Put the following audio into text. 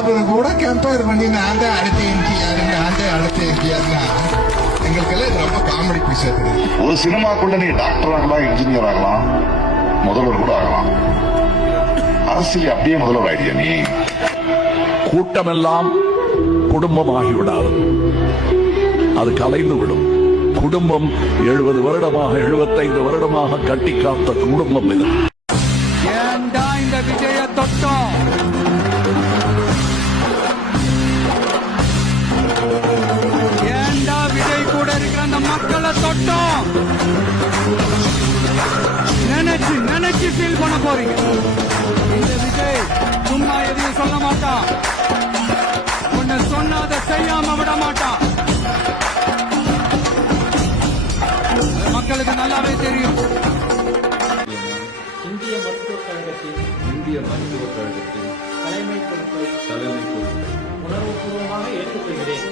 அவர் கூட கம்பேர் பண்ணி நான் தான் அடுத்த எம்ஜிஆர் நான் தான் அடுத்த எம்ஜிஆர்னா எங்களுக்கெல்லாம் ரொம்ப காமெடி பீஸ். ஒரு சினிமாக்குள்ள நீ டாக்டர் ஆகலாம், இன்ஜினியர் ஆகலாம், முதல்வர் கூட ஆகலாம். அரசியல் அப்படியே முதல்வர் ஆயிடுயா நீ. கூட்டமெல்லாம் குடும்பமாகிவிடாது, அது கலைந்து விடும். குடும்பம் 70 வருடமாக 75 வருடமாக கட்டி காத்த குடும்பம் இது. ஏண்டா இந்த விஜய தொட்டோம்? ஏண்டா விஜய் கூட இருக்கிற அந்த மக்களை தொட்டோம்? நினைச்சு ஃபீல் பண்ண போறீங்க. இந்த விஜய் சும்மா எதையும் சொல்ல மாட்டான். உன்னை சொன்னாத செய்யாம விட மாட்டான். மக்களுக்கு நல்லாவே தெரியும். இந்திய மருத்துவக் கழகத்தின் தலைமை பொறுப்பை உணர்வுபூர்வமாக ஏற்றுக்கொள்கிறேன்.